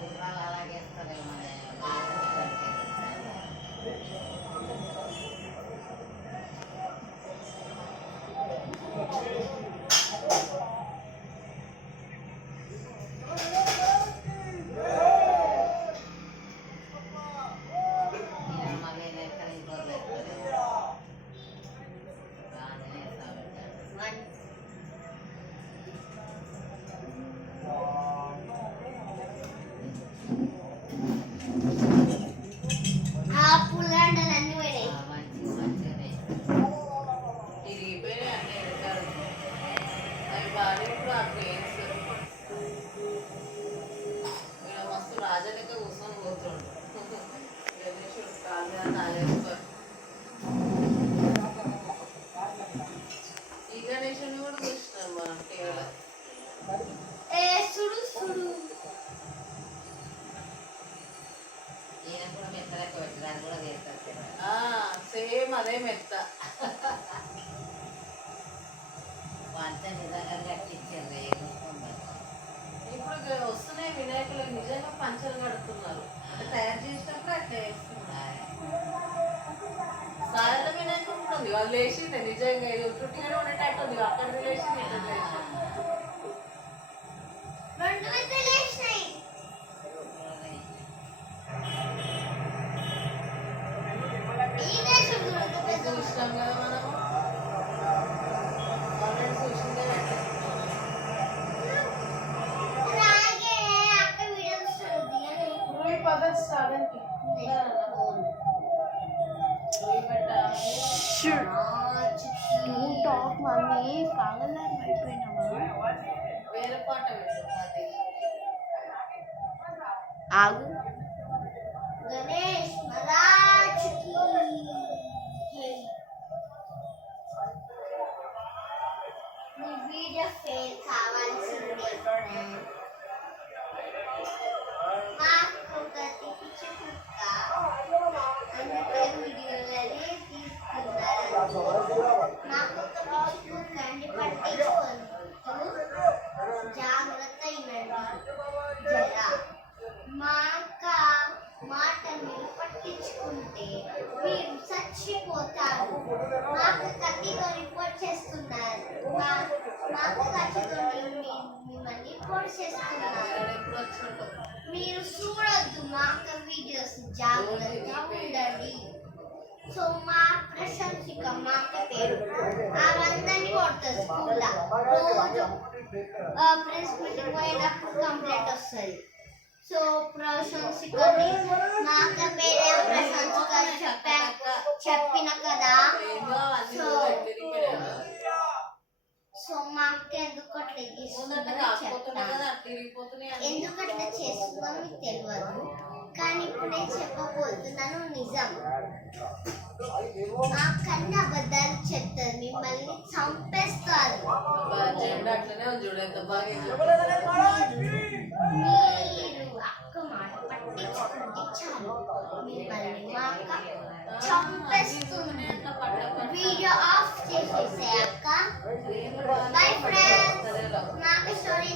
గుర్రాలు అలాగేస్తారేమో రాజాలెక్క కూర్చొని పోతుండు గణేశుడు కాళ్ళు తాగేసుకో. ఈ గణేశుని కూడా చూసినాం మనం టీవీలో. ఈయన కూడా మెత్త లెక్క పెట్టారు, అది కూడా చేస్తారు సేమ్ అదే మెత్త. వంట నిజంగా కట్టించారు. ఇప్పుడు వస్తున్నాయి వినాయకులు నిజంగా పంచలు కడుతున్నారు, అంటే తయారు చేసినప్పుడు అట్లా వేస్తున్నారు. సాధారణ వినాయకుడు కూడా ఉంది, వాళ్ళు వేసింది నిజంగా చుట్టిగా ఉండేటట్టు ఉంది. అక్కడ లేచింది చూసినాం కదా మనం. ఆల్రెడీ చూసిందే వేరే పాట ఆగు. గణేష్ మహారాజ్ కి ఈ వీడియో ఫేర్ కావాల్సిందే. మాకు గతి పిచ్చి కుక్క అందుకే వీడియోలని తీసుకున్నారు. మాకు ఒక పిచ్చి కుక్క అండి, పట్టించుకోండి, జాగ్రత్త అయినండి. జరా మా అక్క మాట మీరు పట్టించుకుంటే మీరు చచ్చిపోతారు. మాకు కత్తితో రిపోర్ట్ చేస్తున్నారు. మాకు కత్తితో మిమ్మల్ని రిపోర్ట్ చేస్తున్నారు. మీరు చూడొద్దు మా అక్క వీడియోస్, జాగ్రత్తగా ఉండండి. సో మా ప్రశంసిక మా అక్క పేరు అవందరినీ కొడుతుంది స్కూల్లో. రోజు ప్రెస్ మీటింగ్ పోయినప్పుడు కంప్లైంట్ వస్తుంది. సో ప్రశంసికని మా అక్క పేరే ప్రశంసిక చెప్పిన కదా. సో మా అక్క ఎందుకు అట్లా చేస్తుందని చెప్తాను. ఎందుకు అట్లా చేస్తుందో మీకు తెలియదు, కానీ ఇప్పుడు నేను చెప్పబోతున్నాను నిజం. మా అక్కని అబద్ధాలు చెప్తారు, మిమ్మల్ని చంపేస్తారు. మీరు అక్క మాట పట్టించుకుంటే చాలు, మిమ్మల్ని మా అక్క చంపేస్తుంది. వీడియో ఆఫ్ చేసేసే అక్క. బై ఫ్రెండ్స్, నాకు స్టోరీ